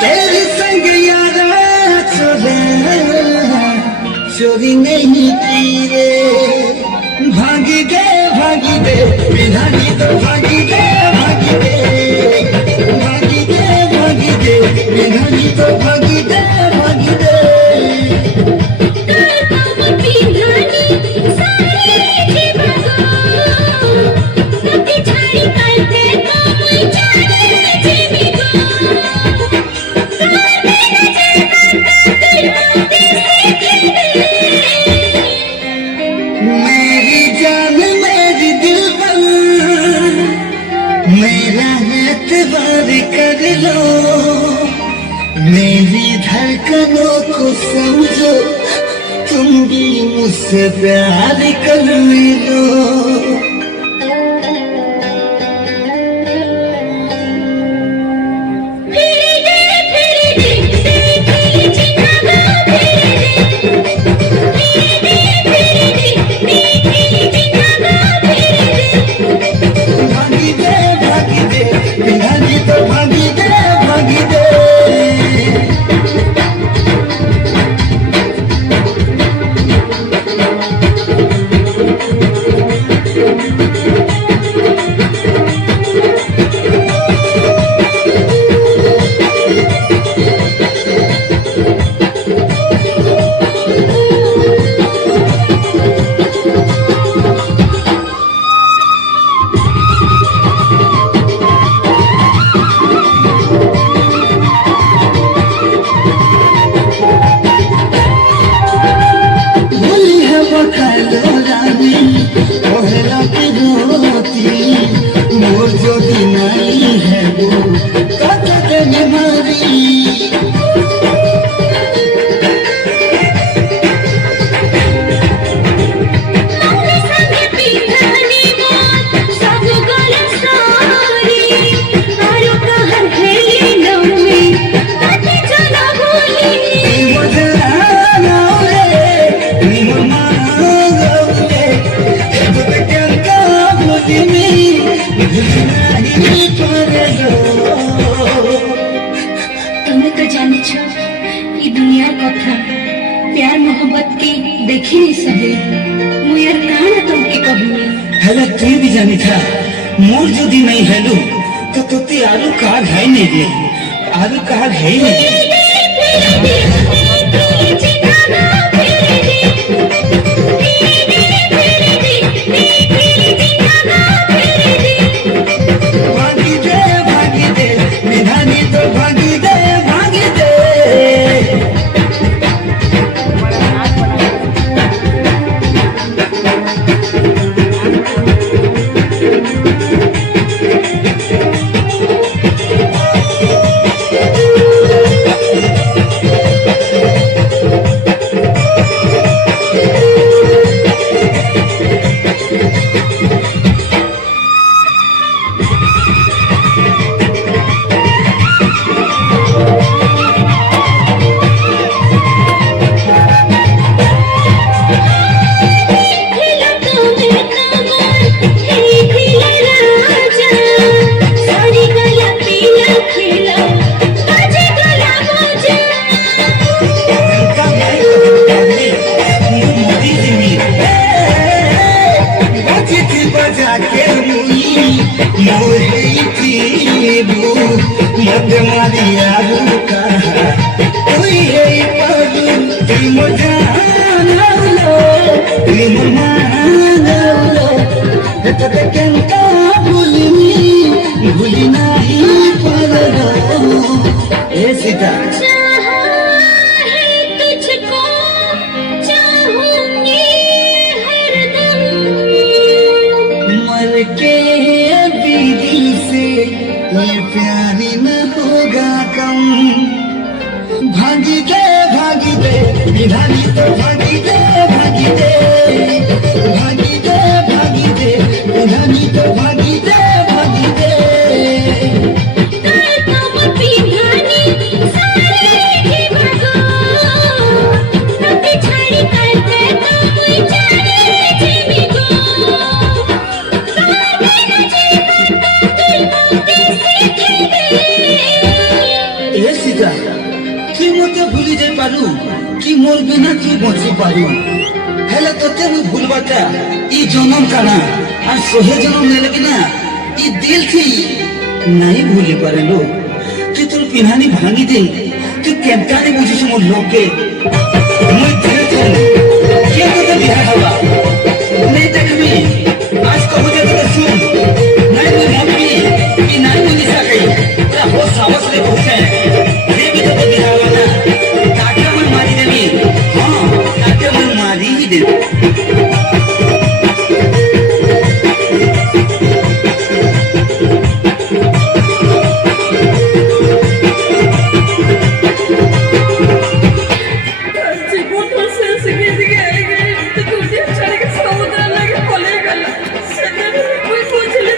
तेरे संग यारा चोरी नहीं की रे। भागी दे बिधानी तो भागी दे भागी दे बिधानी तो भागी दे मेरा एतबार कर लो, मेरी धड़कनों को समझो, तुम भी मुझसे प्यार कर लो। मोर जो नहीं है वो हमारी तुम्हें तो जानी छो ये दुनिया कथा प्यार मोहब्बत की देखी नहीं सही मुझे कान तुमके कहूँ हेलो तू भी जानी था मोर जो दी नहीं हेलो तो तुती आलू काग है नहीं दे आलू काग है नहीं मोहितीबू मत मारिया रुका कोई है पागल तुम जानो तुम मानो तते केंता भूली नहीं पारो ए सीता चाहा है तुझको चाहूंगी हरदम मर के अभी दिल से ये प्यार न होगा कम भागी दे विधानी तो भागी दे विधानी तो भागी दे तुम पिधानी सारे ही भागो नदी छाड़ी करते तो कोई जाने जीवी को सारे न जीवा तो तुम सीखे ए सीता তুই মতে ভুলি যাই পারু কি মোর বিনা তুই বঞ্চি পারু হেলে তোতে মুই ভুলবাটা ই জনম কানা আর সোহে জনম নেলে কিনা ই দিল থি নাই ভুলি পারে লো তুই তোর পিনানি ভাঙি দে তুই কেমতানি বুঝিস মোর লোকে মুই দেখে কে তোতে বিহা হবা নেই দেখবি আজ কবু যে তোকে শুন নাই মুই মরবি কি নাই মুই নিশা খাই তা হো সাহস রে বসে দেবি তোকে বিহা হবা না তাকে মুই মারি দেবি হ্যাঁ তাকে মুই মারি দেবি জীবন শেষে গিয়ে তো দুনিয়া ছাড়ে সমুদ্র লাগে পলে গেল সেদিন তুই বুঝলি